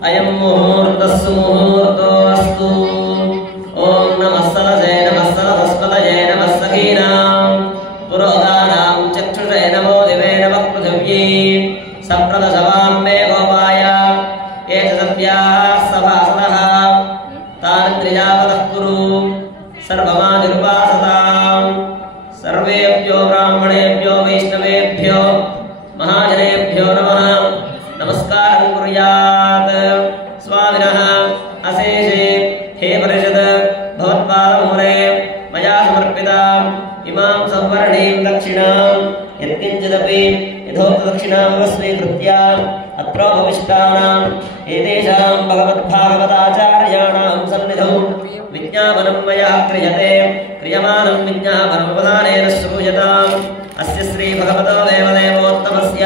अयं मुहूर्तस्सु मुहूर्तोऽस्तु। ओम नमः सरसे नमः सरस्वतये नमः सखीनां पुरोधानां चक्षुषे नमो दिवे नमः पृथिव्यै सप्रदशवाम्बे गोपाय ये च सत्याः सभासदः तान् त्रियावतः कुरु सर्वमादिर्वासतां। सर्वेभ्यो ब्राह्मणेभ्यो वैष्णवेभ्यो महाजनेभ्यो नमः नमस्कारं कुर्यात्। स्वामिनः अशेषे हे परिषद भवत्पादमूले मया समर्पिताम् इमां सौवर्णीं दक्षिणां यत्किञ्चिदपि यथोक्तदक्षिणां स्वीकृत्य अत्रोपविष्टानाम् एतेषां भगवद्भागवताचार्याणां सन्निधौ विज्ञापनं मया क्रियते। क्रियमाणं विज्ञापनमुपदानेन श्रूयताम्। अस्य श्री भगवतो देवदेवोत्तमस्य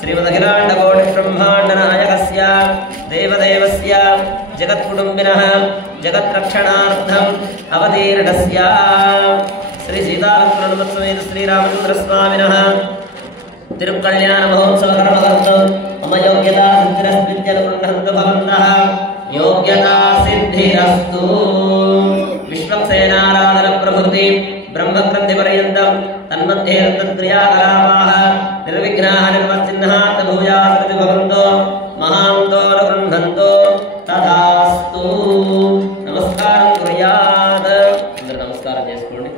श्रीमदखिलाण्डकोटिब्रह्माण्डनायकस्य देवदेवस्य जगत्कुटुम्बिनः जगत्रक्षणार्थम् अवतीर्णस्य श्री सीतालक्ष्मणसमेत श्रीरामचन्द्रस्वामिनः तिरुकल्याणमहोत्सवकर्मकर्तुं मम योग्यता सिद्धिरस्मित्यनुगृह्णन्तु भवन्तः। योग्यता सिद्धिरस्तु। विश्वक्सेनाराधनप्रभृति ब्रह्मग्रन्थिपर्यन्तं तन्मध्ये तत्क्रियाकलापाः निर्विघ्नाः निर्मच्चिन्नाः भूयात् भवन्तो महान्तो गृह्णन्तो तथास्तु। नमस्कारं कुर्यात्। नमस्कारं చేసుకోండి।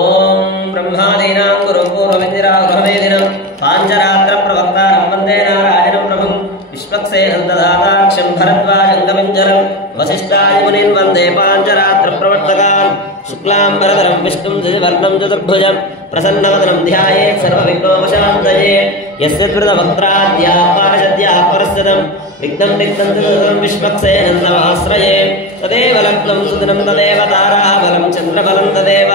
ओम ब्रह्मादीनां गुरुं पूर्वमिन्द्रागृहमेदिनं पाञ्चरात्रप्रवक्तारं वन्दे नारायणं प्रभुं विश्वक्सेनं ददाताक्षं भरद्वाजं कविञ्जरं वसिष्ठादिमुनीन् वन्दे पाञ्चरात्रप्रवर्तकान्। शुक्लाम्बरधरं विष्णुं द्विवर्णं चतुर्भुजं प्रसन्नवदनं ध्यायेत् सर्वविघ्नोपशान्तये। यस्य कृतवक्त्राद्या पारशद्या परस्यतं विघ्नं निघ्नं विश्वक्सेनं नमाश्रये। तदेव लग्नं सुदिनं तदेव ताराबलं चन्द्रबलं तदेव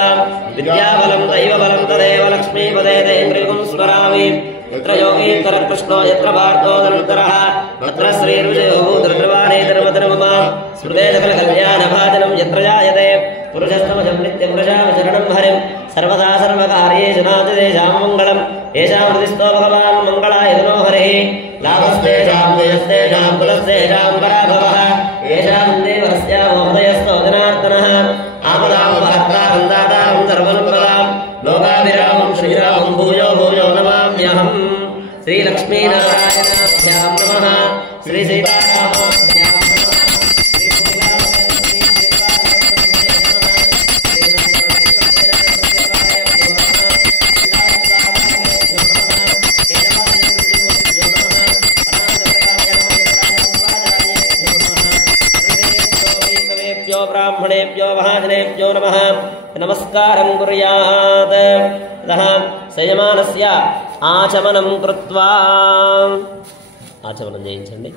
विद्याबलं दैवबलं तदेव लक्ष्मीपदे तेन्द्रियं स्मरामि। यत्र योगीश्वर कृष्णो यत्र पार्थो धनुर्धरः तत्र श्रीर्विजयो भूतर्वाणे धर्मधर्ममा स्मृते सकलकल्याणभाजनं यत्र जायते पुरुषस्तमजं नित्यपुरुषामचरणं हरिं सर्वदा सर्वकार्येषु नाथदेशां मङ्गलम्। येषां हृदिस्थो भगवान् मङ्गलाय तनो हरिः लाभस्तेषां जयस्तेषां कुलस्तेषां पराभवः येषां देवस्यामो हृदयस्थो जनार्दनः आपदां महत्तां दातां सर्वसम्पदां लोकाभिरामं श्रीरामं भूयो भूयो नमाम्यहम्। श्रीलक्ष्मीनारायणाभ्यां नमः। श्रीसीतारामाभ्यां ब्राह्मणेभ्यो महाजनेभ्यो नमः नमस्कारं कुर्यात्। ततः संयमानस्य आचमनं कृत्वा आचमनं చేయించండి।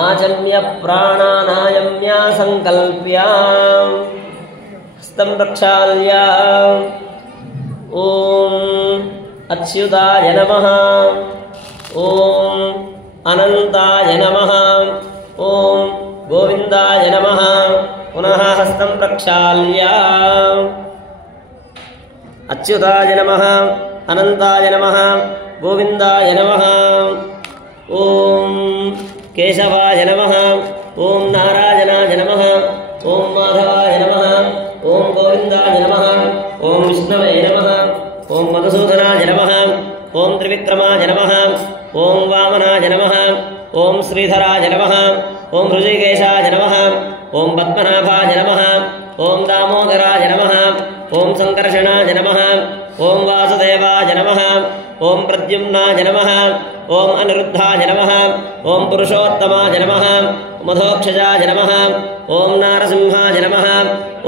आचम्य प्राणानायम्य संकल्प्य हस्तं प्रक्षाल्य ओम अच्युताय नमः ओम अनंताय नमः ओम गोविंदाय नमः। पुनः हस्तं प्रक्षाल्य अच्युताय नमः अनंताय नमः गोविंदाय नमः ओम केशवाय नमः ओम नारायणाय नमः ओम माधवाय नमः ओम गोविंदाय नमः ओम विष्णवे नमः ओम मधुसूदनाय नमः ओम त्रिविक्रमाय नमः ओम वामनाय नमः ओम श्रीधराय नमः ओम ऋषिकेशाय नमः ओम पद्मनाभाय नमः ओम दामोदराय नमः ओम संकर्षणाय नमः ओम वासुदेवाय नमः ओम प्रद्युम्नाय नमः ओम अनिरुद्धाय नमः ओम पुरुषोत्तमाय नमः मधोक्षजाय नमः ओम नारसिंहाय नमः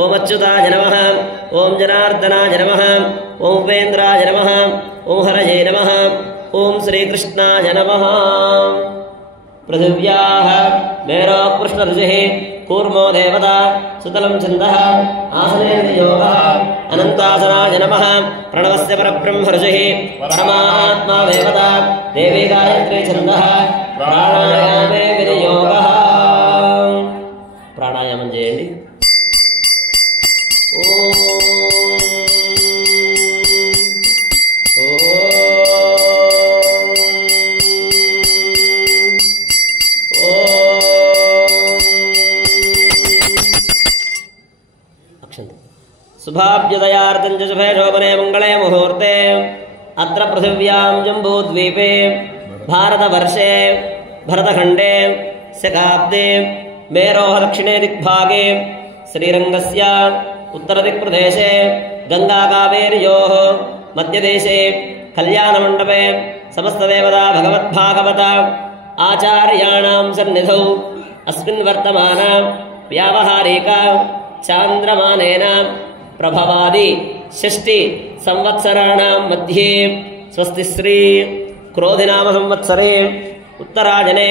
ओम अच्युताय नमः ఓం జనార్దనాయ నమః ఓం ఉపేంద్రాయ నమః ఓం హరయే నమః ఓం శ్రీకృష్ణాయ నమః. పృథివ్యాః మేరో కృష్ణ ఋషిః కూర్మో దేవత సుతలం ఛందః ఆసనేన యోగః అనంతాసనాయ నమః ప్రణవస్య పరబ్రహ్మ ఋషిః పరమాత్మా దేవత దేవీ గాయత్రీ ఛందః ప్రాణాయామే వినియోగః. ప్రాణాయామం చేయండి. శుభాభ్యుదయార్థం చ శుభే శోభనే మంగళే ముహూర్తే అత్ర పృథివ్యాం జంబూద్వీపే భారతవర్షే భరతఖండే శకాబ్దే మేరోః దక్షిణే దిగ్భాగే శ్రీరంగస్య ఉత్తరదిక్ప్రదేశే గంగాకావేర్యోః మధ్యదేశే కళ్యాణమండపే సమస్తదేవతా భగవద్భాగవత ఆచార్యాణాం సన్నిధౌ అస్మిన్ వర్తమాన వ్యావహారిక చాంద్రమానేన ప్రభవాది షష్ఠి సంవత్సరాణాం మధ్యే స్వస్తి శ్రీ క్రోధినామ సంవత్సరే ఉత్తరాయణే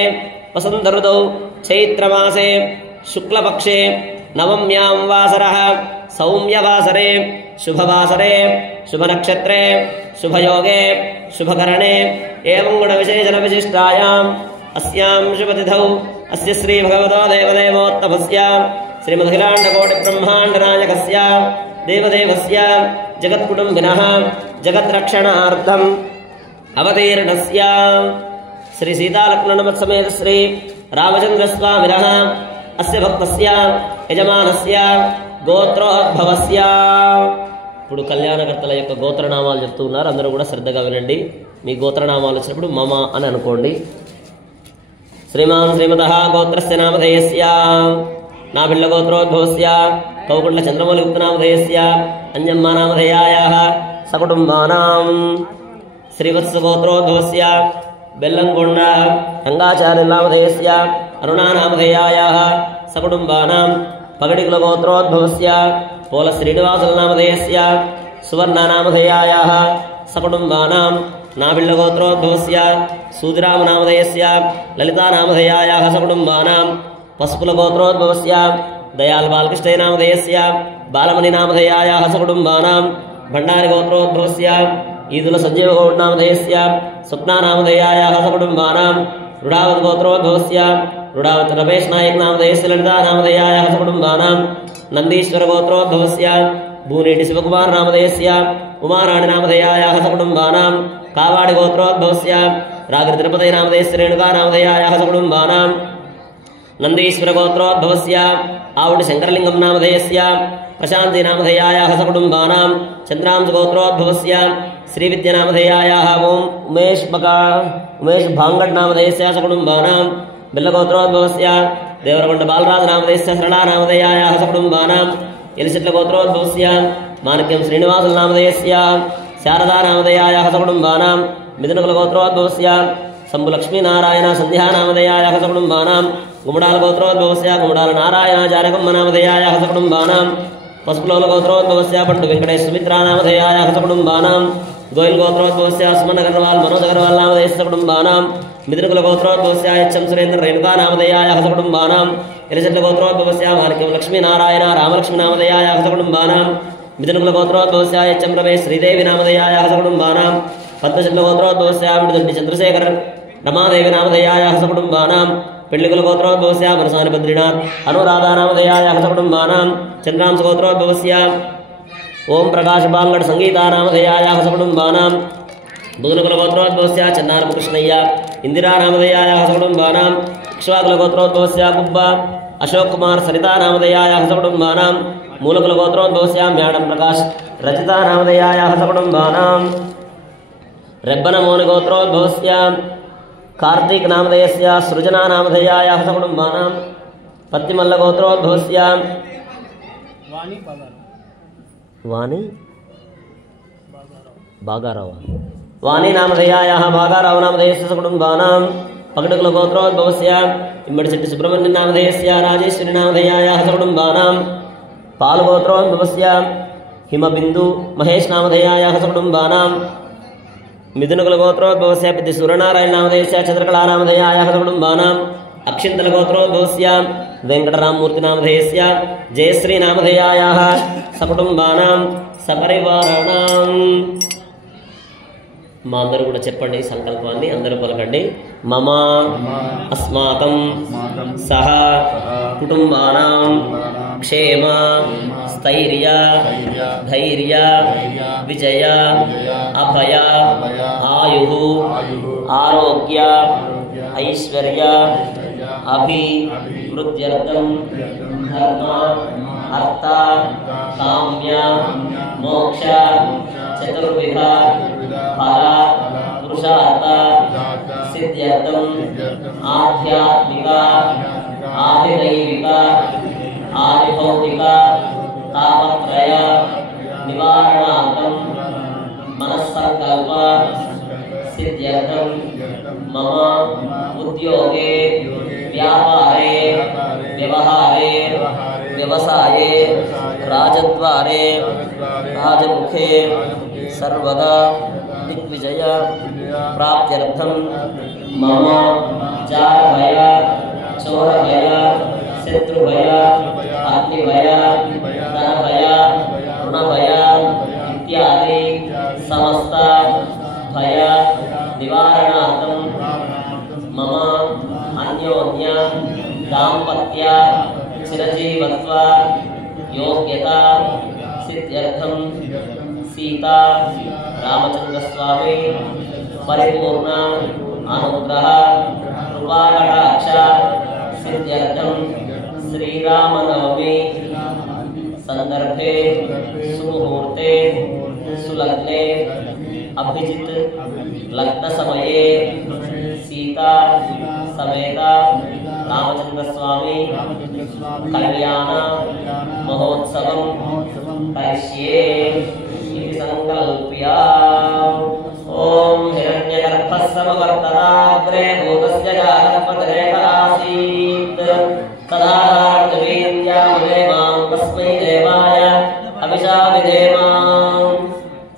వసంత ఋతౌ చైత్రమాసే శుక్లపక్షే నవమ్యాం వాసరః సౌమ్యవాసరే శుభవాసరే శుభనక్షత్రే శుభయోగే శుభకరణే ఏవం గుణవిశేషణ విశిష్టాయాం అస్యాం శుభతిథౌ అస్య శ్రీ భగవతో దేవదేవోత్తమస్య శ్రీమదఖిలాండకోటి బ్రహ్మాండనాయకస్య దేవదేవస్య జగత్కుటుంబినః జగద్రక్షణార్థం అవతీర్ణస్య శ్రీ సీతాలక్ష్మణమత్సమేత శ్రీ రామచంద్రస్వామినః అస్య భక్తస్య యజమానస్య గోత్రోద్భవస్య. ఇప్పుడు కళ్యాణకర్తల యొక్క గోత్రనామాలు చెప్తూ ఉన్నారు. అందరూ కూడా శ్రద్ధగా వినండి. మీ గోత్రనామాలు వచ్చినప్పుడు మమ అని అనుకోండి. శ్రీమాన్ శ్రీమతః గోత్రస్య నామధేయస్య నాభిల్లగోత్రోద్భవస్య కౌకుండ్ల చంద్రమౌళిగుప్తనామధేయస్య అంజమ్మ నామధేయాయాః సకుటుంబానాం శ్రీవత్సగోత్రోద్భవస్య బెల్లంకొండ రంగాచార్యనామధేయస్య అరుణానామధేయాయాః సకుటుంబానాం పగడికులగోత్రోద్భవస్య పోల శ్రీనివాసులనామధేయస్య సువర్ణనామధేయాయాః సకుటుంబానాం నాభిల్లగోత్రోద్భవస్య సూదిరామనామధేయస్య లలితానామధేయాయాః సకుటుంబానాం పసుపులగోత్రోద్భవస్య దయాల్ బాలకృష్ణనామధేయస్య బాలమణినామధేయాయాః సకుటుంబానాం భండారిగోత్రోద్భవస్య ఈదుల సంజీవగౌడనామధేయస్య స్వప్నానామధేయాయాః సకుటుంబానాం రుడావత్ గోత్రోద్భవస్య రుడావత్ రమేష్ నాయక్ నామధేయస్య లలితానామధేయాయాః సకుటుంబానాం నందీశ్వర గోత్రోద్భవస్య భూనేటి శివకుమార్ నామధేయస్య ఉమారాణి నామధేయాయాః సకుటుంబానాం కావాడి గోత్రోద్భవస్య రాగిరి తిరుపతి నామధేయస్య రేణుకా నామధేయాయాః సకుటుంబానాం నందీశ్వర గోత్రోద్భవస్య ఆవుడి శంకరలింగం నామధేయస్య ప్రశాంతి నామధేయాయాః సకుటుంబానాం చంద్రాంశ గోత్రోద్భవస్య శ్రీవిద్య నామధేయాయాః ఓం ఉమేష్ భాంగడ్ నామధేయస్య సకుటుంబానాం బిల్లగోత్రోద్భవస్య దేవరకొండ బాలరాజ నామధేయస్య సరళా నామధేయాయాః సకుటుంబానాం ఎలిసిట్ల గోత్రోద్భవస్య మాణిక్యం శ్రీనివాసుల నామధేయస్య శారదా నామధేయాయాః సకుటుంబానాం మిథునకుల గోత్రోద్భవస్య శంభు లక్ష్మీనారాయణ సంధ్యానామధేయాయాః సకుటుంబానాం గుమ్మడాల గోత్రోద్భవస్య గుమ్మడాల నారాయణాచార్యకమ్మ నామధేయాయాః సకుటుంబానాం పసుపులోల గోత్రోద్భవస్య పండు వెంకటేశ్ సుమిత్రా నామధేయాయాః సకుటుంబానాం గోయల్ గోత్రోద్భవస్య సుమన్ అగర్వాల్ మనోజ్ అగర్వాల్ నామధేయస్య సకుటుంబానాం మిథునకుల గోత్రోద్భవస్య హెచ్ఎం సురేంద్ర రేణుకా నామధేయాయాః సకుటుంబానాం ఎలిసెట్ల గోత్రోద్భవస్య మాణిక్యం లక్ష్మీనారాయణ రామలక్ష్మి నామధేయాయాః సకుటుంబానాం మిథునకుల గోత్రోద్భవస్య హెచ్ఎం రమేష్ శ్రీదేవి నామధేయాయాః సకుటుంబానాం పద్మశట్ల గోత్రోద్భవస్య విడుదొడ్డి చంద్రశేఖర్ రమాదేవి నామధేయాయాః సకుటుంబానాం పెళ్లికుల గోత్రోద్భవస్య మనసాని బద్రీనాథ్ అనురాధా నామధేయాయాః సకుటుంబానాం చంద్రాంశ గోత్రోద్భవస్య ఓం ప్రకాశ్ బాంగడ్ సంగీతా నామధేయాయాః సకుటుంబానాం బుధునకుల గోత్రోద్భవస్య చెన్నారపు కృష్ణయ్య ఇందిరా నామధేయాయాః సకుటుంబానాం ఇక్ష్వాకుల గోత్రోద్భవస్య గుబ్బ అశోక్ కుమార్ సరితా నామధేయాయాః సకుటుంబానాం మూలకుల గోత్రోద్భవస్య మ్యాడం ప్రకాష్ రచితా నామధేయాయాః సకుటుంబానాం రెబ్బన మౌని గోత్రోద్భవస్య కార్తీక్ నామధేయస్య సృజనా నామధేయాయాః సకుటుంబానాం పత్తిమల్ల గోత్రోద్భవస్య వాణి వాణి నామధేయాయాః భాగారావు నామధేయస్య సకుటుంబానాం పగడుకుల గోత్రోద్భవస్య ఇమ్మడిశెట్టి సుబ్రహ్మణ్యం నామధేయస్య రాజేశ్వరి నామధేయాయాః సకుటుంబానాం పాలు గోత్రోద్భవస్య हिमबिन्दु महेशनामधेयायाः सकुटुम्बानां मिथुनकुलगोत्रोद्भवस्य सूर्यनारायणनामधेयस्य चन्द्रकलानामधेयायाः सकुटुम्बानाम् अक्षिन्तलगोत्रोद्भवस्य वेङ्कटराममूर्तिनामधेयस्य जयश्रीनामधेयायाः सकुटुम्बानां सपरिवाराणां మా అందరూ కూడా చెప్పండి సంకల్పాన్ని అందరూ పలకండి. మమ అస్మాకం సహ కుటుంబానాం క్షేమ స్థైర్య ధైర్య విజయ అభయ ఆయు ఆరోగ్య ఐశ్వర్య అభివృద్ధ్యర్థం ధర్మ అర్థ కామ్య మోక్ష చతుర్విధ ఫల పురుషార్థ సిద్ధ్యర్థం ఆధ్యాత్మిక ఆదిదైవిక ఆదిభౌతిక తాపత్రయ నివారణార్థం మనస్సంకల్ప సిద్ధ్యర్థం మమ ఉద్యోగే వ్యాపారే వ్యవహారే వ్యవసాయే రాజద్వారే రాజముఖే सर्वदा दिग्विजय प्राप्त्यर्थं मम जारभय चोरभय शत्रुभय अग्निभय धनभय ऋणभय इत्यादि समस्त भय निवारणार्थं मम अन्योन्य दाम्पत्य चिरजीवत्व योग्यता सिद्ध्यर्थं सीता रामचंद्र स्वामी परिपूर्ण अनुग्रह कृपाकटाक्ष सिद्ध्यर्थं श्रीरामनवमी संदर्भे सुमुहूर्ते सुलग्ने अभिजित लग्न समये सीता समेत रामचंद्र स्वामी कल्याण महोत्सवं करिष्ये इति संकल्प्य ओम हिरण्यगर्भस्समवर्तनाग्रे भूतस्य जातपतरेकरासीत् तदा जवीन्द्यामुदेवां तस्मै देवाय अभिषा विधेमां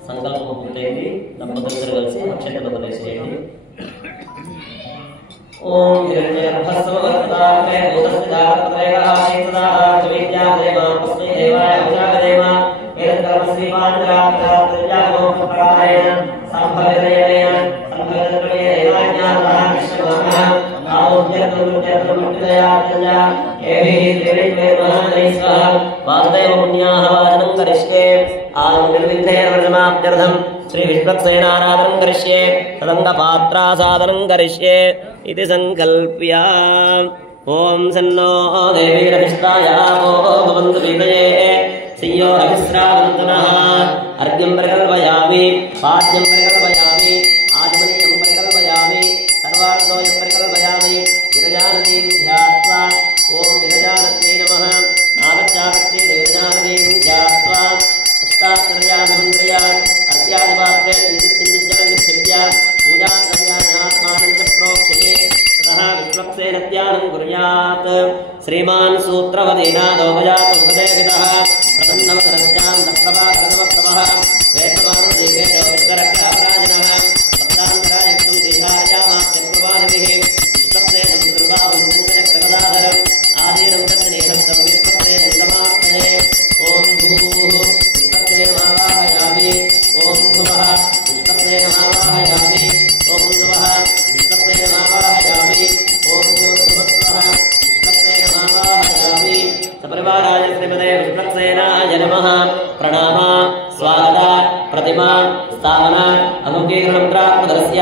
संकल्प पूर्तयति దంపతులందరూ కలిసి అక్షంతలు వదిలేసేయండి. ओम हिरण्यगर्भस्समवर्तनाग्रे भूतस्य जातपतरेकरासीत् तदा जवीन्द्यामुदेवां तस्मै देवाय अभिषा विधेमां श्री विष्णुसेनाराधनं करिष्ये तदङ्गपात्रासादनं करिष्ये इति संकल्प्य ओम सन्नो देवीरभिष्टायामो भवन्तु विदये सियो रविस्रावन्तनः अर्घ्यं प्रकल्पयामि पाद्यं प्रकल्पयामि आचमनीयं प्रकल्पयामि सर्वार्थोऽयं प्रकल्पयामि विरजानदीं ध्यात्वा ओम विरजानद्यै नमः आगच्छागच्छे विरजानदीं ध्यात्वा अष्टाक्षरयादिमन्त्रयान् अर्घ्यादिपात्रे किञ्चित् निक्षिप्य पूजाद्रव्यान्यात्मानं च प्रोक्षते ततः विश्वक्सेनत्यानं कुर्यात् श्रीमान् सूत्रवतीनादोपजातोपदेवितः प्रसन्नवसरस्यां दक्षप्रभाकरतमप्रभः वेदपारुदेवेरविस्तरक्षापराजनः भक्तान्तरायुक्तं देहायामात्यप्रभानिधिः विश्वक्सेनं दुर्गाबुद्धञ्जनप्रगदाधरम् आदीनं तत्स्नेहस्तं विश्वक्सेनं समाप्तये ॐ भूः विश्वक्सेनमावाहयामि ॐ भुवः विश्वक्सेनमावाहयामि ॐ भुवः विश्वक्सेनमावाहयामि ॐ भूर्भुवस्वः विश्वक्सेनमावाहयामि सपरिवाराय श्रीमते विश्वक्सेनाय नमः प्रणाम स्वागत प्रतिमा स्थापना अमुकीकरणं प्राप्तदस्य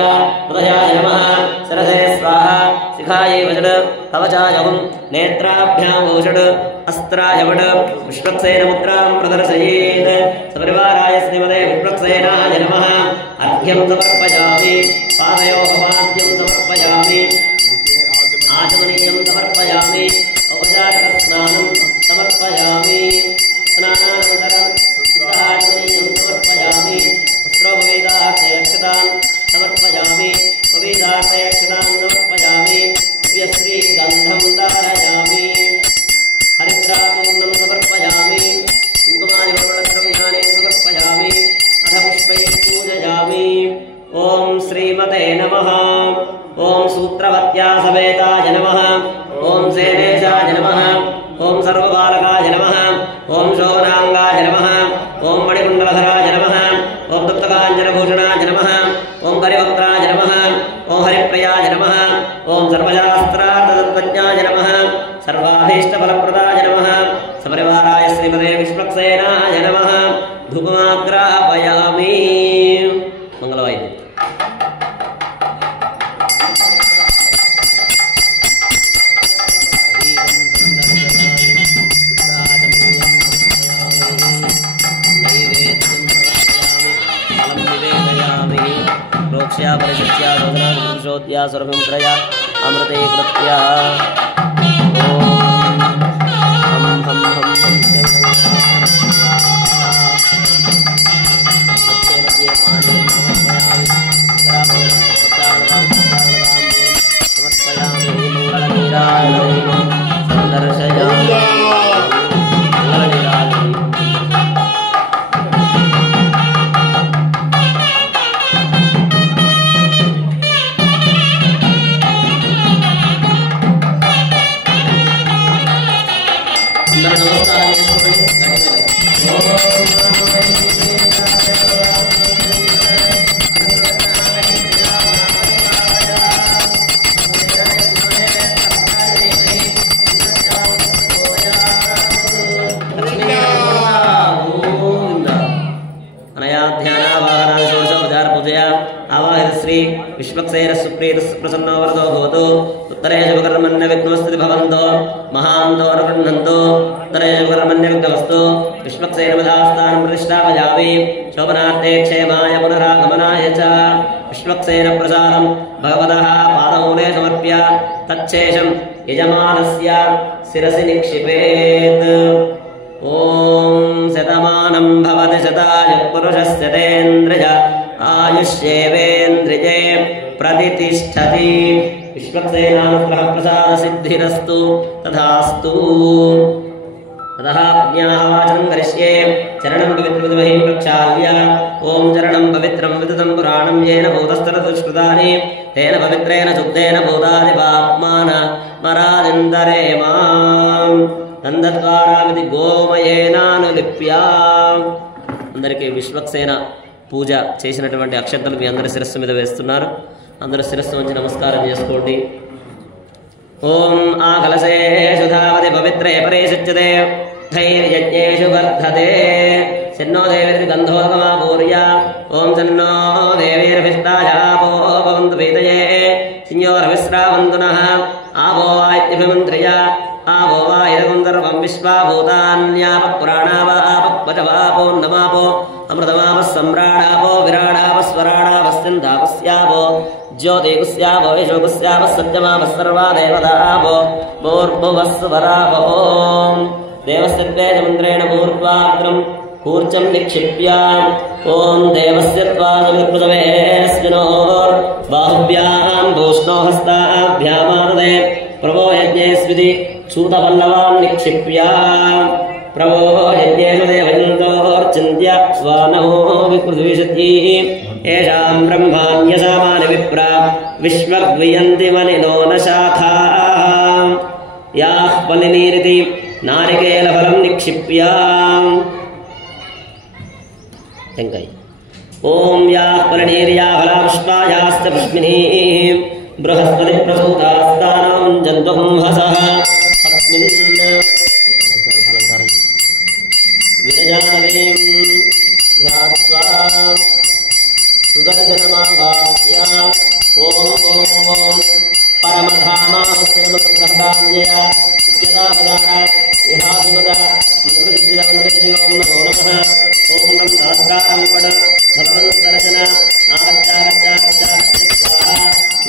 हृदयाय नमः सरसे स्वाहा शिखायै वजन कवचाय हुं नेत्राभ्यां भूषण अस्त्राय वट विश्वक्सेनमुद्रां प्रदर्शयेत् सपरिवाराय श्रीमते विश्वक्सेनाय नमः अर्घ्यं समर्पयामि पादयोः पाद्यं समर्पयामि आचमनीयं समर्पयामि औपचारिकस्नानं समर्पयामि स्नानानन्तरं शुद्धाचमनीयं समर्पयामि वस्त्रोपवेदार्थयक्षतान् समर्पयामि उपवेदार्थयक्षतां समर्पयामि दिव्यश्रीगन्धं धारयामि हरिद्राचूर्णं समर्पयामि कुङ्कुमादिपर्वणद्रव्याणि पुस्तकाञ्जनभूषणाय नमः ओं हरिवक्त्राय नमः ओं हरिप्रियाय नमः ओं सर्वशास्त्रार्थतत्त्वज्ञाय नमः सर्वाभीष्टफलप्रदाय नमः सपरिवाराय श्रीमते विश्वक्सेनाय नमः धूपमाग्रापयामि मंगलवाद्यं परिशिष्या रोदनाशोद्या सर्वमित्रया अमृते कृत्या हम समर्पयामि मंगलनीराय संदर्शयामि विश्वक्सेन सुप्रीत प्रसन्नो वरदो भवतु उत्तरे शुभकर्मण्य विघ्नोस्तुति भवन्तो महान्तो अनुगृह्णन्तो उत्तरे शुभकर्मण्य विघ्नवस्तु विश्वक्सेन वधास्थानं प्रतिष्ठापयामि शोभनार्थे क्षेमाय पुनरागमनाय च विश्वक्सेन प्रसादं भगवतः पादमूले समर्प्य तच्छेषं यजमानस्य शिरसि निक्षिपेत् ॐ शतमानं भवति शतायुः पुरुषस्य तेन्द्रिय आयुष्येवेन्द्रिये प्रतिष्ठति विश्वक्सेनानुग्रह प्रसाद सिद्धिरस्तु तथास्तु ततः प्रज्ञाः वाचनं करिष्ये चरणं पवित्रमहिं प्रक्षाल्य ॐ चरणं पवित्रं विदुतं पुराणं येन भूतस्तरदुष्कृतानि तेन पवित्रेण शुद्धेन भूतानि पाप्मानमरादिन्दरे मां నందద్వారావిధి గోమయేనానులిప్య అందరికీ విశ్వక్సేన పూజ చేసినటువంటి అక్షంతలు మీ అందరి శిరస్సు మీద వేస్తున్నారు. అందరూ శిరస్సు వంచి నమస్కారం చేసుకోండి. ఓం ఆకలసేషు ధావతి పవిత్రే పరిశుచ్యతే ధైర్యజ్ఞేషు వర్ధతే శన్నో దేవేర్వి గంధోదకమా పూర్య ఓం శన్నో దేవేర్భిష్టాయ ఆపో భవంతు పీతయే శింయోరవిశ్రావంతు నః ఆపో వాయిత్యభిమంత్రియ आवो वा इदगुन्दर्वं विश्वाभूतान्यापः पुराणावापक्वचवापो नमापो अमृतमापः सम्राडापो विराडापः स्वराडापः सिन्धापस्यापो ज्योतिकुस्यापो यशोकुस्यापः सत्यमापः सर्वा देवतापो भूर्भुवः स्वरापो ॐ देवस्य तेजमन्त्रेण भूर्ध्वाग्रं कूर्चं निक्षिप्य ॐ देवस्य त्वाजविर्पृथवेऽस्मिनोर्बाहुभ्यां भूष्णो हस्ताभ्यामानदे प्रभो यज्ञेस्विति सूतपल्लवान् निक्षिप्य प्रभो यज्ञेषु देवयन्तोर्चिन्त्य स्वानहो विकृद्विशती येषां ब्रह्माण्यसामानि विप्रा विश्वग्वियन्ति मनिनो न शाखाः याः पलिनीरिति नारिकेलफलं निक्षिप्य ॐ याः पलिनीर्या फलापुष्पायाश्च पुष्पिनीः बृहस्पति प्रसूतास्तानां जन्तुहंहसः अस्मिन् विरजानदीं ध्यात्वा सुदर्शनमावाह्य ॐ परमधामावस्त्रमप्रधान्यया यदा इहाभिमदा मन्त्रसिद्धिदमन्त्रसिद्धिओं नमो नमः ॐ ब्रह्मदात्रावड भगवन्तदर्शन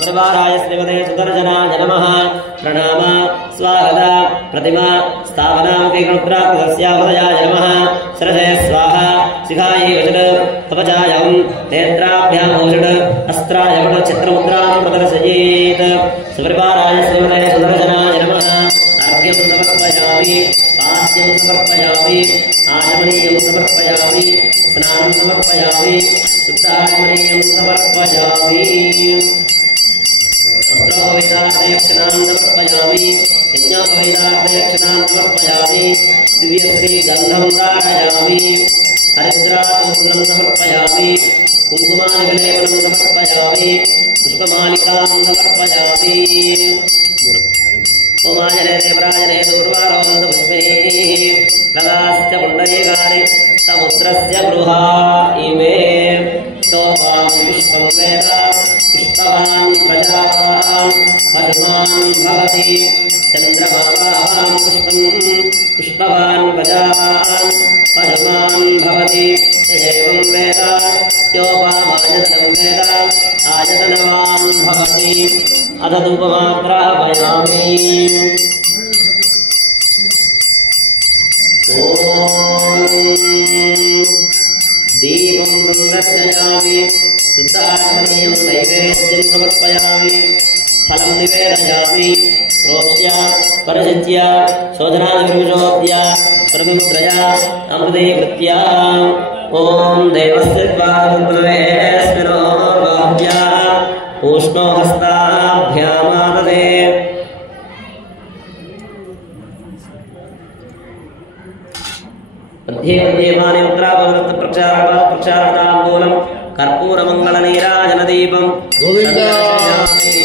स्वाहा श्रीमते सुदर्शनाय नमः प्रणाम स्वागत प्रतिमा स्थापनामुखीकृत्राकृतस्यावदयाय नमः सरसे स्वाहा शिखायै वचन कवचायं नेत्राभ्यामोषड अस्त्रायवड चित्रमुद्रां प्रदर्शयेत् सपरिवाराय श्रीमते सुदर्शनाय नमः अर्घ्यं समर्पयामि पाद्यं समर्पयामि आचमनीयं समर्पयामि स्नानं समर्पयामि शुद्धाचमनीयं समर्पयामि वस्त्रोपवेदार्थयक्षणां समर्पयामि यज्ञोपवेदार्थयक्षणां समर्पयामि दिव्यश्रीगन्धं धारयामि हरिद्राचूर्णं समर्पयामि कुङ्कुमादिविलेपनं समर्पयामि पुष्पमालिकां समर्पयामि ओमायने देवराजने दूर्वारोन्दपुष्पैः प्रगाश्च पुण्डरीकानि समुद्रस्य गृहा इमे स्तोमां विश्वं वेद पुष्पवान् प्रजावान् हनुमान् भवति चन्द्रमावां पुष्पं पुष्पवान् प्रजावान् हनुमान् भवति एवं वेद योपामायतनं वेद आयतनवान् भवति अथ धूपमाग्रापयामि ॐ दीपं सन्दर्शयामि शुद्धात्मनीयं नैवेद्यं समर्पयामि फलं निवेदयामि प्रोक्ष्य परशिच्य शोधनादिविशोध्य प्रविमुद्रया अमृतीकृत्य ॐ देवस्य द्वादशस्मिनो बाह्या ऊष्णो हस्ताभ्यामाददे मध्ये मध्ये माने उत्तरापवृत्त प्रक्षालनाम्बूलं कर्पूरमङ्गलनीराजनदीपं सन्दर्शयामि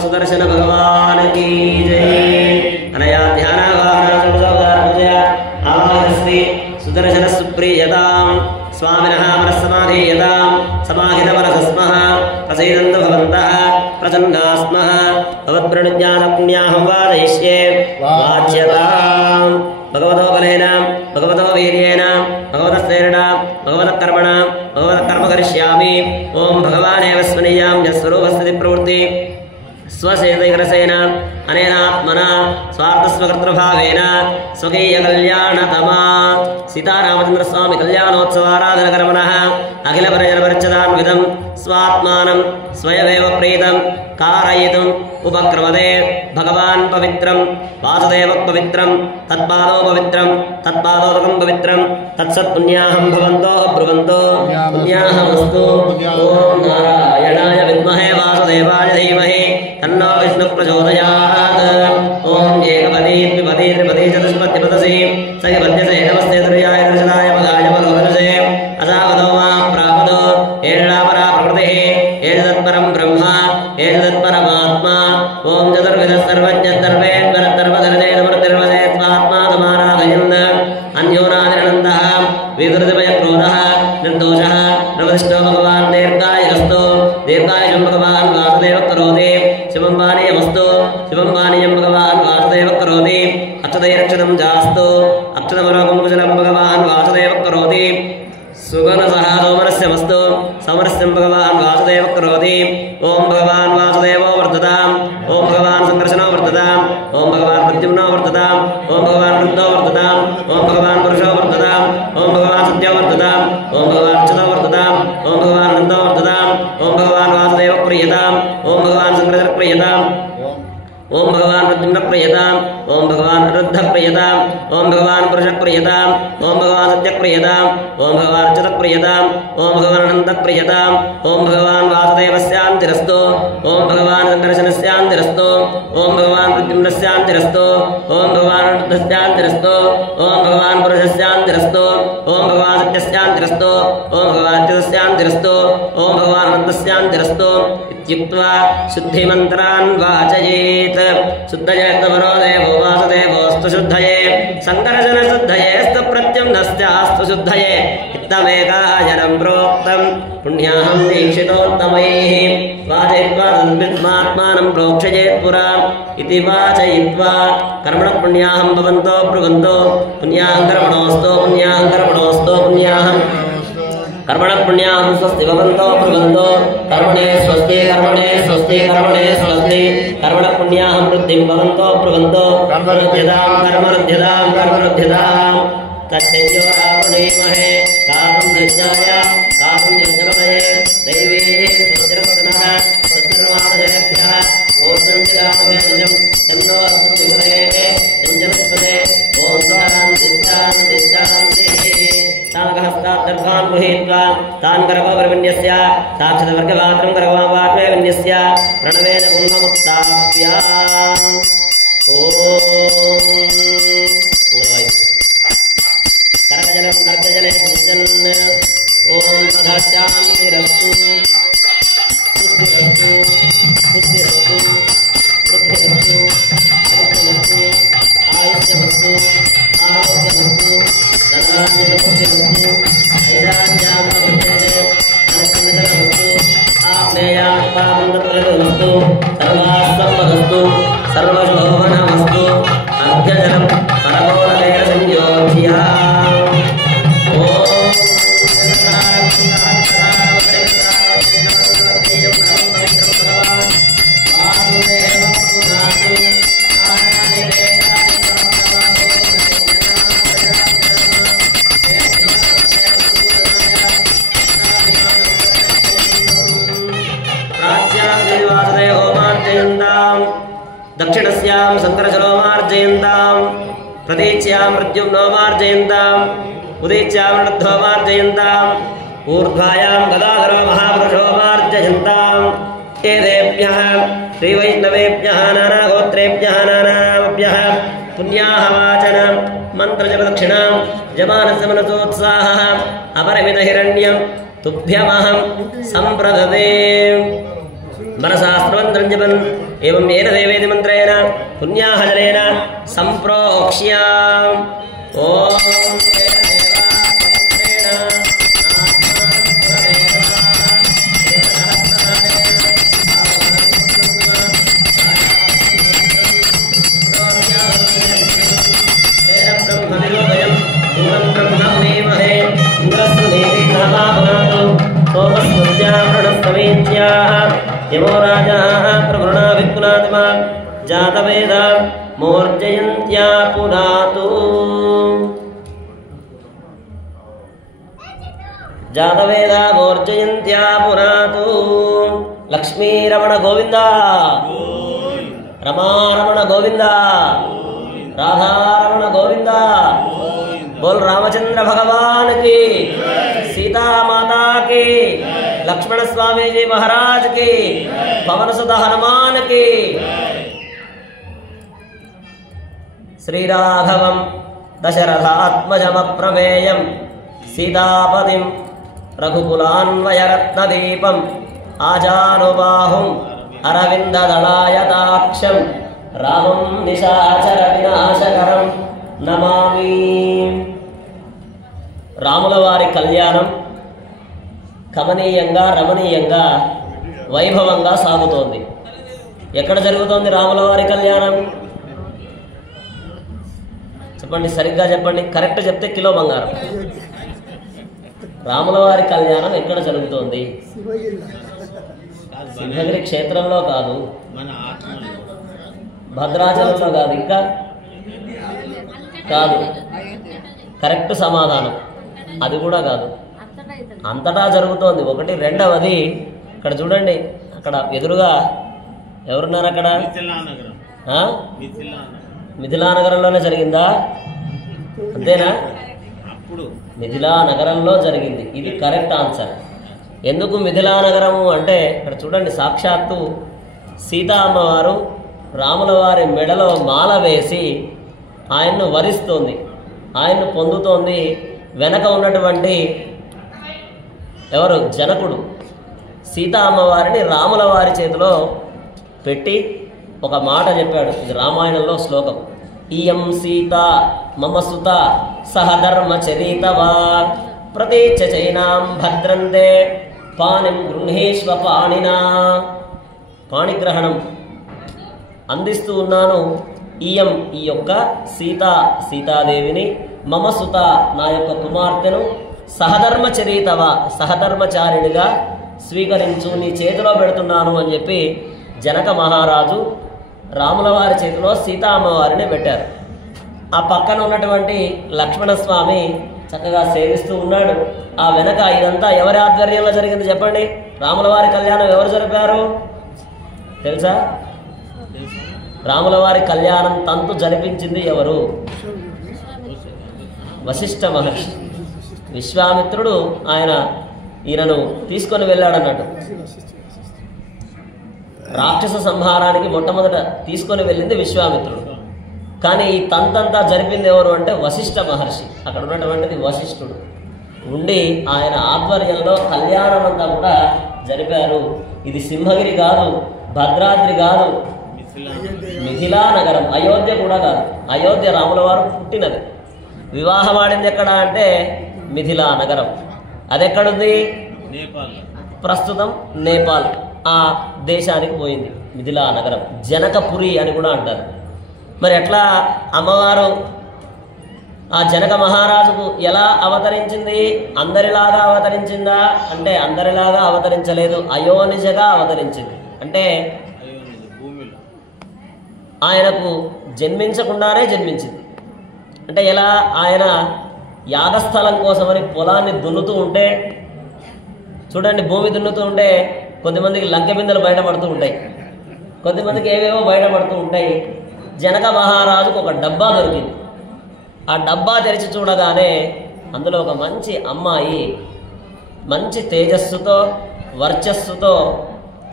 सुदर्शन भगवान की जय। अनया ध्यानावाहनाश्री सुदर्शन सुप्रियतां स्वामिनः मनस्समाधीयतां समाहितमनसस्मः प्रसीदन्तु भवन्तः प्रसन्नाः स्मः भवत्प्रणुज्ञानपुण्याहं वादयिष्ये वाच्यतां भगवतोबलेन भगवतो वीर्येण भगवतस्तेरणा भगवतकर्मणा भगवतकर्म करिष्यामि। ॐ भगवानेव स्मनीयां यस्वरूपस्थिति प्रवृत्ति स्वशेतैकरसेन अनेनात्मना स्वार्थस्वकर्तृभावेन स्वकीयकल्याणतमा सीतारामचन्द्रस्वामी कल्याणोत्सवाराधनकर्मणः अखिलपरिजनपरिच्छदान्वितं स्वात्मानं स्वयमेव प्रीतं कारयितुम् उपक्रमते भगवान् पवित्रं वासुदेवः पवित्रं तत्पादो पवित्रं तत्पादोदकं पवित्रं तत्सत्पुण्याहं भवन्तो ब्रुवन्तो पुण्याहमस्तु। ॐ नारायणाय विद्महे वासुदेवाय धीमहि तन्नो विष्णुः प्रचोदयात्। ॐ एकपदी द्विपदी त्रिपदी चतुष्पदी सखपद्यसे नमस्ते तुर्याय दर्शनाय मगाय मनोरसे असावतो मां प्रापदो एषणापरा प्रकृतिः एतत्परं ब्रह्म एतत्परमात्मा। ॐ चतुर्विधः सर्वज्ञः सर्वेश्वरः सर्वधनदेवमर्तिर्वदे स्वात्मा समाराधयन् अन्योनादिरनन्दः विदुर्दमयक्रोधः निर्दोषः प्रवदिष्टो भगवान् दीर्घायुरस्तो दीर्घायुषं भगवान् वासुदेवः करोति शिवं पानीयमस्तु शिवं पानीयं भगवान् वासुदेवः करोति अक्षतैरक्षतं जास्तु अक्षतमरोगं कुशलं भगवान् वासुदेवः करोति सुगनसः सोमरस्यमस्तु समरस्यं भगवान् वासुदेवः करोति। ॐ भगवान् वासुदेवो वर्धताम् ॐ भगवान् सङ्कर्षणो वर्धताम् ॐ भगवान् प्रद्युम्नो वर्धताम् ॐ भगवान् वृद्धो वर्धताम् ॐ भगवान् पुरुषो वर्धताम् ॐ भगवान् सत्यो वर्धताम् ॐ भगवान् अच्युतो वर्धताम् ॐ भगवान् नन्दो वर्धताम् ॐ भगवान् वासुदेवः प्रीयताम् ॐ भगवान् सङ्कर्षणः प्रीयताम् ओम भगवान प्रद्युम्न प्रियताम ओम भगवान रुद्ध प्रियताम ओम भगवान पुरुष प्रियताम ओम भगवान सत्य प्रियताम ओम भगवान अच्युत प्रियताम ओम भगवान अनंत प्रियताम ओम भगवान वासुदेवस्यान्तिरस्तु ओम भगवान सङ्कर्षणस्यान्तिरस्तु ओम भगवान प्रद्युम्नस्यान्तिरस्तु ओम भगवान रुद्धस्यान्तिरस्तु ओम भगवान पुरुषस्यान्तिरस्तु ओम भगवान सत्यस्यान्तिरस्तु ओम भगवान अच्युतस्यान्तिरस्तु ओम भगवान अनन्तस्यान्तिरस्तु इत्युक्त्वा शुद्धिमन्त्रान् वाचयेत्। शुद्धयेत्तमनो देवो वासुदेवोऽस्तु शुद्धये सङ्कर्षणशुद्धयेऽस्तु प्रत्युम्नस्यास्तु शुद्धये इत्थमेकायनं प्रोक्तं पुण्याहं दीक्षितोत्तमैः वाचयित्वा तद्विद्मात्मानं प्रोक्षयेत् पुरा इति वाचयित्वा कर्मणः पुण्याहं भवन्तो ब्रुवन्तो पुण्याहं कर्मणोऽस्तु पुण्याहं कर्मणोऽस्तु पुण्याहं कर्मण पुण्यां स्वस्ति भवन्तो ब्रुवन्तो कर्मणे स्वस्ति कर्मणे स्वस्ति कर्मणे स्वस्ति कर्मण पुण्यां वृद्धिं भवन्तो ब्रुवन्तो कर्मरुध्यतां कर्मरुध्यतां कर्मरुध्यतां तच्छयो रावणीमहे कामं यज्ञाय कामं यज्ञपतये दैवी सुरसुनः सुधर्मादयेभ्यः ओर्जं जगामहेजं तन्नो अस्तुते जंजनस्पते ओम शान्ति शान्ति शान्तिः तागहस्तात् दर्भान् गृहीत्वा तान् गर्भवर्ण्यस्य साक्षात्वर्गपात्रं गर्भवात्मवर्ण्यस्य प्रणवेन कुम्भमुत्थाप्य करजलं कर्जजले सृजन् ओम तथा शान्तिरस्तु पुष्टिरस्तु पुष्टिरस्तु वृद्धिरस्तु आरोग्यमस्तु आयुष्यमस्तु आरोग्यमस्तु धनान्यमस्तु ऐशान्यामकृत्यते अनुकूलमस्तु आप्नेयात्मानन्दप्रदमस्तु सर्वासम्पदस्तु सर्वशोभनमस्तु अर्घ्यजलं परमोदकेन संयोज्य दक्षिणस्यां शङ्करचलोमार्जयन्तां प्रतीच्यां मृत्युम्नोमार्जयन्ताम् उदीच्यां ऋद्धोमार्जयन्ताम् ऊर्ध्वायां गदाधरो महापुरुषोमार्जयन्ताम् एतेभ्यः श्रीवैष्णवेभ्यः नानागोत्रेभ्यः नानामभ्यः पुण्याः वाचन मन्त्रजपदक्षिणां जमानस्य मनसोत्साहः अपरिमितहिरण्यं तुभ्यमहं सम्प्रददे मनसास्त्रमन्त्रं जपन् एवं येन देवेति मन्त्रेण पुण्याः जलेन सम्प्रोक्ष्याम् ओम यमो राजा प्रवृणा विकुलात्मा जातवेद मोर्जयन्त्या पुनातु जातवेद मोर्जयन्त्या पुनातु लक्ष्मीरमण गोविंद रमारमण गोविंद राधारमण गोविंद बोल रामचंद्र भगवान की सीता माता की लक्ष्मण स्वामी जी महाराज की पवन सुत हनुमान की श्रीराघवं दशरथात्मजमप्रमेयं सीतापतिं रघुकुलान्वयरत्नदीपं आजानुबाहुं अरविन्ददलायताक्षं रामं निशाचरविनाशकरं नमामि। రాముల వారి కళ్యాణం కమనీయంగా రమణీయంగా వైభవంగా సాగుతోంది. ఎక్కడ జరుగుతోంది రాముల వారి కళ్యాణం? చెప్పండి, సరిగ్గా చెప్పండి. కరెక్ట్ చెప్తే కిలో బంగారం. రాముల వారి కళ్యాణం ఎక్కడ జరుగుతోంది? సింహగిరి క్షేత్రంలో కాదు, భద్రాచలంలో కాదు, ఇంకా కాదు. కరెక్ట్ సమాధానం అది కూడా కాదు. అంతటా జరుగుతోంది. ఒకటి. రెండవది ఇక్కడ చూడండి, అక్కడ ఎదురుగా ఎవరున్నారు? అక్కడ మిథిలా నగరంలోనే జరిగిందా? అంతేనా? మిథిలా నగరంలో జరిగింది. ఇది కరెక్ట్ ఆన్సర్. ఎందుకు మిథిలా నగరము అంటే ఇక్కడ చూడండి, సాక్షాత్తు సీతా అమ్మవారు రాముల వారి మెడలో మాల వేసి ఆయన్ను వరిస్తోంది, ఆయన్ను పొందుతోంది. వెనక ఉన్నటువంటి ఎవరు? జనకుడు సీతా అమ్మవారిని రాముల వారి చేతిలో పెట్టి ఒక మాట చెప్పాడు. ఇది రామాయణంలో శ్లోకం. ఇయం సీత మమ సుత సహధర్మచరితవా ప్రతీచ చైనాం భద్రంతే పాణిం గృహేష్వ పాణినా. పాణిగ్రహణం అందిస్తూ ఉన్నాను. ఇయం ఈ యొక్క సీతాదేవిని, మమ సుత నా యొక్క కుమార్తెను, సహధర్మచరితవ, సహధర్మచారిణిగా స్వీకరించు, నీ చేతిలో పెడుతున్నాను అని చెప్పి జనక మహారాజు రాముల వారి చేతిలో సీతా అమ్మవారిని పెట్టారు. ఆ పక్కన ఉన్నటువంటి లక్ష్మణస్వామి చక్కగా సేవిస్తూ ఉన్నాడు. ఆ వెనక ఇదంతా ఎవరి ఆధ్వర్యంలో జరిగింది చెప్పండి? రాముల వారి కళ్యాణం ఎవరు జరిపారు తెలుసా? రాముల వారి కళ్యాణం తంతు జరిపించింది ఎవరు? వశిష్ఠ మహర్షి. విశ్వామిత్రుడు ఈయనను తీసుకొని వెళ్ళాడన్నట్టు. రాక్షస సంహారానికి మొట్టమొదట తీసుకొని వెళ్ళింది విశ్వామిత్రుడు. కానీ ఈ తంతంతా జరిపింది ఎవరు అంటే వశిష్ఠ మహర్షి. అక్కడ ఉన్నటువంటిది వశిష్ఠుడు ఉండి ఆయన ఆధ్వర్యంలో కళ్యాణం అంతా కూడా జరిపారు. ఇది సింహగిరి కాదు, భద్రాద్రి కాదు, మిథిలా నగరం, అయోధ్య కూడా కాదు. అయోధ్య రాముల వారు పుట్టినది. వివాహం ఆడింది ఎక్కడ అంటే మిథిలా నగరం. అదెక్కడుంది? ప్రస్తుతం నేపాల్ ఆ దేశానికి పోయింది మిథిలా నగరం. జనకపురి అని కూడా అంటారు. మరి ఎట్లా అమ్మవారు ఆ జనక మహారాజుకు ఎలా అవతరించింది? అందరిలాగా అవతరించిందా అంటే అందరిలాగా అవతరించలేదు, అయోనిజగా అవతరించింది. అంటే ఆయనకు జన్మించకుండానే జన్మించింది. అంటే ఎలా? ఆయన యాగస్థలం కోసమని పొలాన్ని దున్నుతూ ఉంటే చూడండి, భూమి దున్నుతూ ఉంటే కొద్దిమందికి లంకె బిందెలు బయటపడుతూ ఉంటాయి, కొద్దిమందికి ఏవేవో బయటపడుతూ ఉంటాయి. జనక మహారాజుకు ఒక డబ్బా దొరికింది. ఆ డబ్బా తెరిచి చూడగానే అందులో ఒక మంచి అమ్మాయి మంచి తేజస్సుతో, వర్చస్సుతో,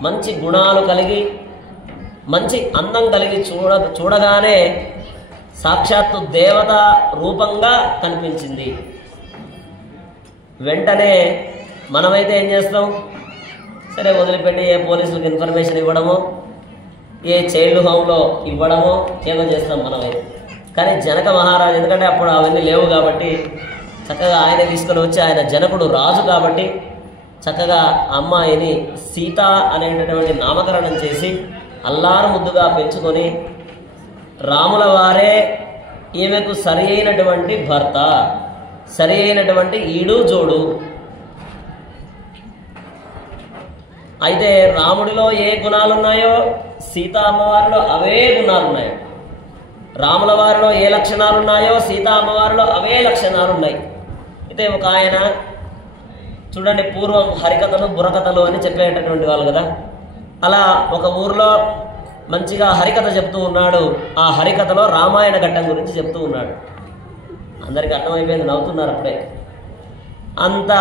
మంచి గుణాలు కలిగి, మంచి అందం కలిగి చూడగానే సాక్షాత్తు దేవత రూపంగా కనిపించింది. వెంటనే మనమైతే ఏం చేస్తాం? సరే వదిలిపెట్టి ఏ పోలీసులకు ఇన్ఫర్మేషన్ ఇవ్వడము, ఏ చైల్డ్ హోమ్లో ఇవ్వడము ఏదో చేస్తాం మనమైతే. కానీ జనక మహారాజు, ఎందుకంటే అప్పుడు అవన్నీ లేవు కాబట్టి చక్కగా ఆయన తీసుకొని వచ్చి, ఆయన జనకుడు రాజు కాబట్టి చక్కగా అమ్మాయిని సీత అనేటటువంటి నామకరణం చేసి అల్లారు ముద్దుగా పెంచుకొని రాముల వారే ఈమెకు సరి అయినటువంటి భర్త, సరి అయినటువంటి ఈడు జోడు. అయితే రాముడిలో ఏ గుణాలు ఉన్నాయో సీతా అమ్మవారిలో అవే గుణాలు ఉన్నాయి. రాముల వారిలో ఏ లక్షణాలు ఉన్నాయో సీతా అమ్మవారిలో అవే లక్షణాలు ఉన్నాయి. అయితే ఒక ఆయన చూడండి, పూర్వం హరికథలు బుర్రకథలు అని చెప్పేటటువంటి వాళ్ళు కదా, అలా ఒక ఊర్లో మంచిగా హరికథ చెప్తూ ఉన్నాడు. ఆ హరికథలో రామాయణ ఘట్టం గురించి చెప్తూ ఉన్నాడు. అందరికీ అర్థమైపోయింది, నవ్వుతున్నారు అప్పుడే. అంతా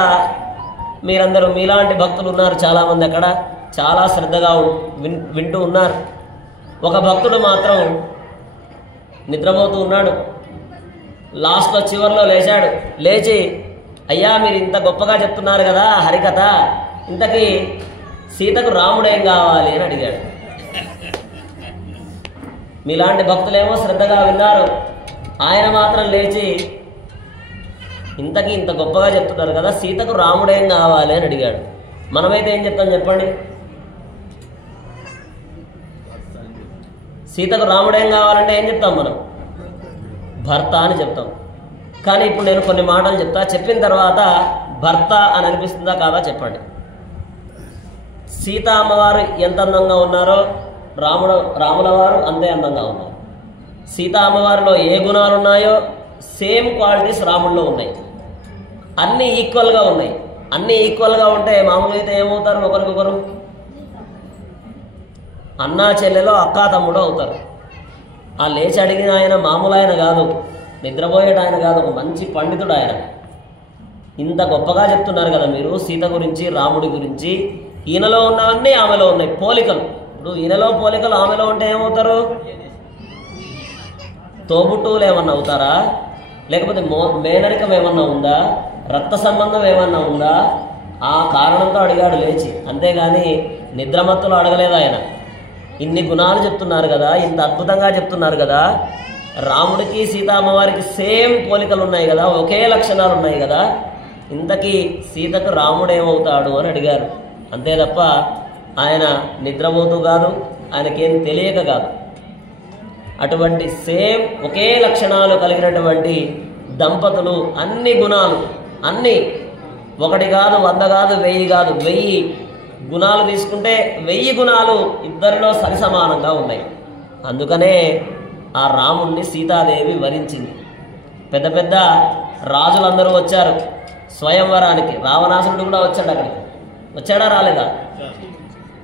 మీరందరూ మీలాంటి భక్తులు ఉన్నారు చాలామంది అక్కడ, చాలా శ్రద్ధగా వింటూ ఉన్నారు. ఒక భక్తుడు మాత్రం నిద్రపోతూ ఉన్నాడు. లాస్ట్లో చివరిలో లేచాడు. లేచి, అయ్యా మీరు ఇంత గొప్పగా చెప్తున్నారు కదా హరికథ, ఇంతకీ సీతకు రాముడేం కావాలి అని అడిగాడు. మీలాంటి భక్తులేమో శ్రద్ధగా విన్నారు, ఆయన మాత్రం లేచి ఇంతకీ ఇంత గొప్పగా చెప్తున్నారు కదా సీతకు రాముడేం కావాలి అని అడిగాడు. మనమైతే ఏం చెప్తాం చెప్పండి? సీతకు రాముడేం కావాలంటే ఏం చెప్తాం మనం? భర్త అని చెప్తాం. కానీ ఇప్పుడు నేను కొన్ని మాటలు చెప్తా, చెప్పిన తర్వాత భర్త అని అనిపిస్తుందా కాదా చెప్పండి. సీతా అమ్మవారు ఎంత అందంగా ఉన్నారో రాముల వారు అంతే అందంగా ఉన్నారు. సీతా అమ్మవారిలో ఏ గుణాలు ఉన్నాయో సేమ్ క్వాలిటీస్ రాముల్లో ఉన్నాయి. అన్నీ ఈక్వల్గా ఉన్నాయి. అన్నీ ఈక్వల్గా ఉంటే మామూలుగా అయితే ఏమవుతారు? ఒకరికొకరు అన్నా చెల్లెలో అక్కా తమ్ముడు అవుతారు. ఆ లేచి అడిగిన ఆయన మామూలు ఆయన కాదు, నిద్రపోయేట ఆయన కాదు, ఒక మంచి పండితుడు ఆయన. ఇంత గొప్పగా చెప్తున్నారు కదా మీరు సీత గురించి, రాముడి గురించి. ఈయనలో ఉన్నవన్నీ ఆమెలో ఉన్నాయి పోలికలు. ఇప్పుడు ఈయనలో పోలికలు ఆమెలో ఉంటే ఏమవుతారు? తోబుట్టువులు ఏమన్నా అవుతారా? లేకపోతే మేనరికం ఏమన్నా ఉందా? రక్త సంబంధం ఏమన్నా ఉందా? ఆ కారణంతో అడిగాడు లేచి, అంతేగాని నిద్రమత్తులు అడగలేదు ఆయన. ఇన్ని గుణాలు చెప్తున్నారు కదా, ఇంత అద్భుతంగా చెప్తున్నారు కదా, రాముడికి సీతామ్మవారికి సేమ్ పోలికలు ఉన్నాయి కదా, ఒకే లక్షణాలు ఉన్నాయి కదా, ఇంతకీ సీతకు రాముడు ఏమవుతాడు అని అడిగారు. అంతే తప్ప ఆయన నిద్రపోతూ కాదు, ఆయనకేం తెలియక కాదు. అటువంటి సేమ్ ఒకే లక్షణాలు కలిగినటువంటి దంపతులు, అన్ని గుణాలు, అన్ని ఒకటి కాదు, 100 కాదు, 1000 కాదు, 1000 గుణాలు తీసుకుంటే 1000 గుణాలు ఇద్దరిలో సరిసమానంగా ఉన్నాయి. అందుకనే ఆ రాముణ్ణి సీతాదేవి వరించింది. పెద్ద పెద్ద రాజులందరూ వచ్చారు స్వయంవరానికి. రావణాసురుడు కూడా వచ్చాడు. అక్కడికి వచ్చాడా రాలేదా?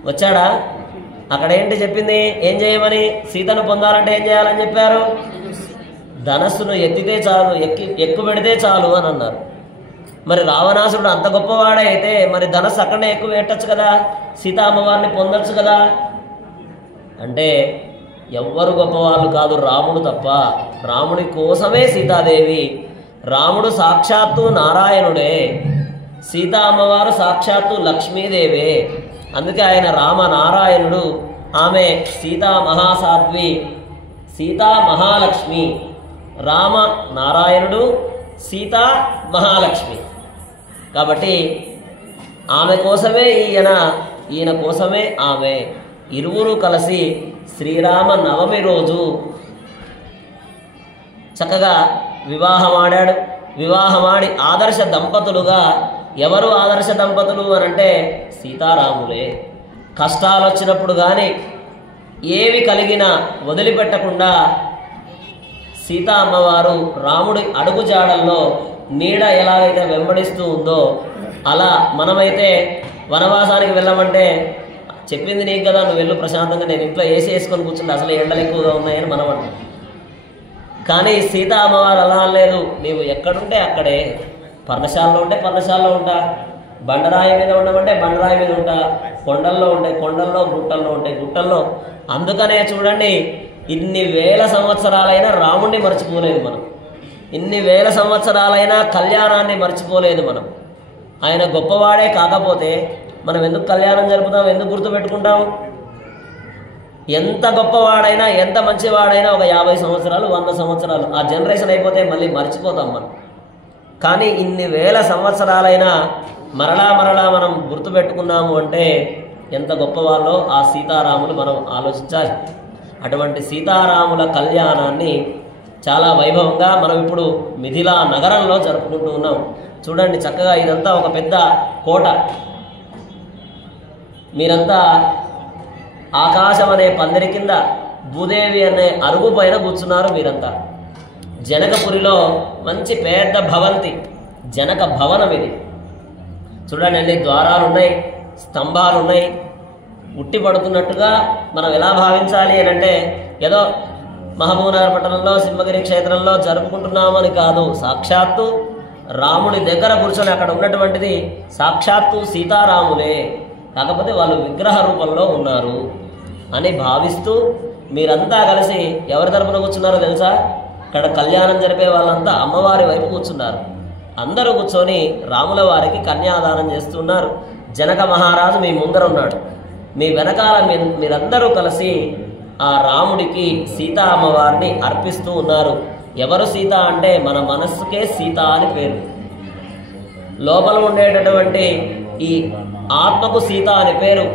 వచ్చాడా? అక్కడేంటి చెప్పింది? ఏం చేయమని? సీతను పొందాలంటే ఏం చేయాలని చెప్పారు? ధనస్సును ఎత్తితే చాలు, ఎక్కువ పెడితే చాలు అని అన్నారు. మరి రావణాసురుడు అంత గొప్పవాడే అయితే మరి ధనస్సు అక్కడనే ఎక్కువ పెట్టచ్చు కదా, సీతా అమ్మవారిని పొందొచ్చు కదా. అంటే ఎవ్వరు గొప్పవాళ్ళు కాదు, రాముడు తప్ప. రాముడి కోసమే సీతాదేవి. రాముడు సాక్షాత్తు నారాయణుడే, సీతా అమ్మవారు సాక్షాత్తు లక్ష్మీదేవే. అందుకే ఆయన రామనారాయణుడు, ఆమె సీతా మహాసాధ్వి, సీతా మహాలక్ష్మి. రామ నారాయణుడు, సీతా మహాలక్ష్మి. కాబట్టి ఆమె కోసమే ఈయన కోసమే ఆమె. ఇరువురు కలిసి శ్రీరామ నవమి రోజు చక్కగా వివాహమాడాడు. వివాహమాడి ఆదర్శ దంపతులుగా. ఎవరు ఆదర్శ దంపతులు అనంటే సీతారాములే. కష్టాలు వచ్చినప్పుడు కానీ ఏవి కలిగినా వదిలిపెట్టకుండా సీతా అమ్మవారు రాముడి అడుగుజాడల్లో నీడ ఎలాగైతే వెంబడిస్తూ ఉందో అలా మనమైతే వనవాసానికి వెళ్ళమంటే చెప్పింది నీకు కదా, నువ్వు వెళ్ళు ప్రశాంతంగా, నేను ఇంట్లో ఏసీ వేసుకొని కూర్చుంటే అసలు ఎండలు ఎక్కువగా ఉన్నాయని మనం అంటాం. కానీ సీతా అమ్మవారు అలా లేదు. నీవు ఎక్కడుంటే అక్కడే, పర్ణశాలలో ఉంటే పర్ణశాలలో ఉంటా, బండరాయి మీద ఉండమంటే బండరాయి మీద ఉంటా, కొండల్లో ఉంటే కొండల్లో, గుట్టల్లో ఉంటే గుట్టల్లో. అందుకనే చూడండి, ఇన్ని వేల సంవత్సరాలైనా రాముణ్ణి మర్చిపోలేదు మనం. ఇన్ని వేల సంవత్సరాలైనా కళ్యాణాన్ని మర్చిపోలేదు మనం. ఆయన గొప్పవాడే కాకపోతే మనం ఎందుకు కళ్యాణం జరుపుతాం, ఎందుకు గుర్తుపెట్టుకుంటాం? ఎంత గొప్పవాడైనా, ఎంత మంచివాడైనా ఒక 50 సంవత్సరాలు, 100 సంవత్సరాలు ఆ జనరేషన్ అయిపోతే మళ్ళీ మర్చిపోతాం మనం. కానీ ఇన్ని వేల సంవత్సరాలైనా మరలా మనం గుర్తుపెట్టుకున్నాము అంటే ఎంత గొప్పవాళ్ళో ఆ సీతారాములు మనం ఆలోచించాలి. అటువంటి సీతారాముల కళ్యాణాన్ని చాలా వైభవంగా మనం ఇప్పుడు మిథిలా నగరంలో జరుపుకుంటూ ఉన్నాం. చూడండి చక్కగా ఇదంతా ఒక పెద్ద కోట. మీరంతా ఆకాశం అనే పందిరి కింద, భూదేవి అనే అరుగు పైన కూర్చున్నారు మీరంతా. జనకపురిలో మంచి పెద్ద భవంతి, జనక భవనం ఇది. చూడండి అన్ని ద్వారాలు ఉన్నాయి, స్తంభాలు ఉన్నాయి. ఉట్టి పడుతున్నట్టుగా మనం ఎలా భావించాలి అని అంటే ఏదో మహబూబ్నగర్ పట్టణంలో సింహగిరి క్షేత్రంలో జరుపుకుంటున్నామని కాదు. సాక్షాత్తు రాముడి దగ్గర కూర్చొని అక్కడ ఉన్నటువంటిది సాక్షాత్తు సీతారాములే, కాకపోతే వాళ్ళు విగ్రహ రూపంలో ఉన్నారు అని భావిస్తూ మీరంతా కలిసి ఎవరి తరపున కూర్చున్నారో తెలుసా? ఇక్కడ కళ్యాణం జరిపే వాళ్ళంతా అమ్మవారి వైపు కూర్చున్నారు. అందరూ కూర్చొని రాముల వారికి కన్యాదానం చేస్తున్నారు. జనక మహారాజు మీ ముందర ఉన్నాడు, మీ వెనకాల మీరందరూ కలిసి ఆ రాముడికి సీతా అమ్మవారిని అర్పిస్తూ ఉన్నారు. ఎవరు సీత అంటే మన మనస్సుకే సీత అని పేరు. లోపల ఉండేటటువంటి ఈ ఆత్మకు సీత అని పేరు.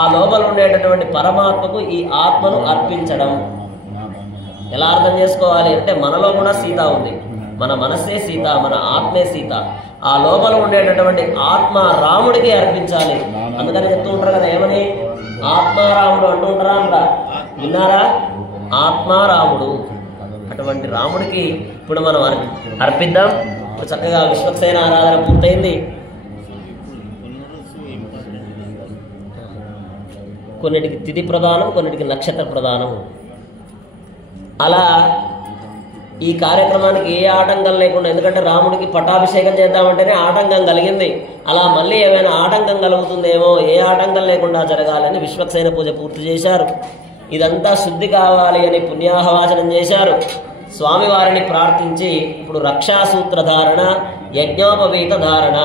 ఆ లోపల ఉండేటటువంటి పరమాత్మకు ఈ ఆత్మను అర్పించడం. ఎలా అర్థం చేసుకోవాలి అంటే మనలో కూడా సీత ఉంది, మన మనస్సే సీత, మన ఆత్మే సీత. ఆ లోపల ఉండేటటువంటి ఆత్మ రాముడికి అర్పించాలి. అందుకని చెప్తూ ఉంటారు కదా, ఏమని? ఆత్మారాముడు అంటూ ఉంటారా? అంట విన్నారా? ఆత్మారాముడు. అటువంటి రాముడికి ఇప్పుడు మనం అర్పిద్దాం. చక్కగా విశ్వక్సేన ఆరాధన పూర్తయింది. కొన్నిటికి తిథి ప్రధానం, కొన్నిటికి నక్షత్ర ప్రధానం. అలా ఈ కార్యక్రమానికి ఏ ఆటంకం లేకుండా, ఎందుకంటే రాముడికి పట్టాభిషేకం చేద్దామంటేనే ఆటంకం కలిగింది. అలా మళ్ళీ ఏమైనా ఆటంకం కలుగుతుందేమో, ఏ ఆటంకం లేకుండా జరగాలని విశ్వక్సేన పూజ పూర్తి చేశారు. ఇదంతా శుద్ధి కావాలి అని పుణ్యాహవాచనం చేశారు. స్వామివారిని ప్రార్థించి ఇప్పుడు రక్షాసూత్ర ధారణ, యజ్ఞోపవీత ధారణ,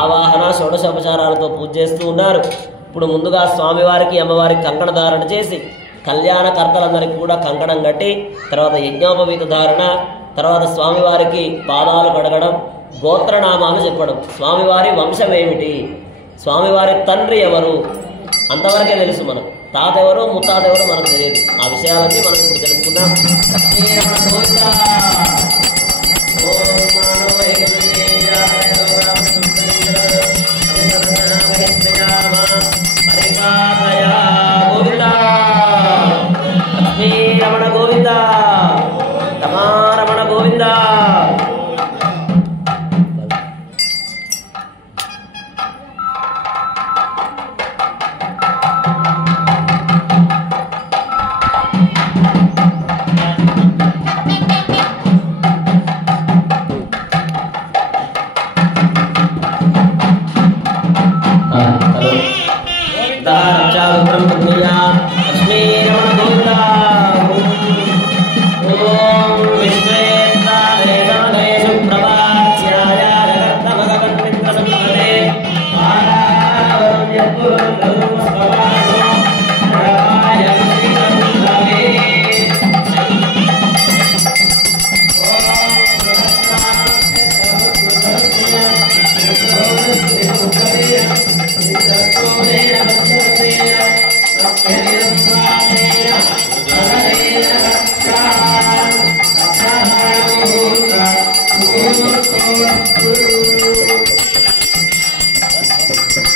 ఆవాహన, షోడశోపచారాలతో పూజ చేస్తూ ఉన్నారు. ఇప్పుడు ముందుగా స్వామివారికి అమ్మవారికి కంకణ ధారణ చేసి కళ్యాణకర్తలందరికీ కూడా కంకణం కట్టి, తర్వాత యజ్ఞోపవీత ధారణ, తర్వాత స్వామివారికి పాదాలు కడగడం, గోత్రనామాలు చెప్పడం. స్వామివారి వంశం ఏమిటి, స్వామివారి తండ్రి ఎవరు అంతవరకే తెలుసు మనకు. తాత ఎవరు, ముత్తాత ఎవరు మనకు తెలియదు. ఆ విషయాలన్నీ మనం ఇప్పుడు తెలుసుకుందాం. ఓం ఏది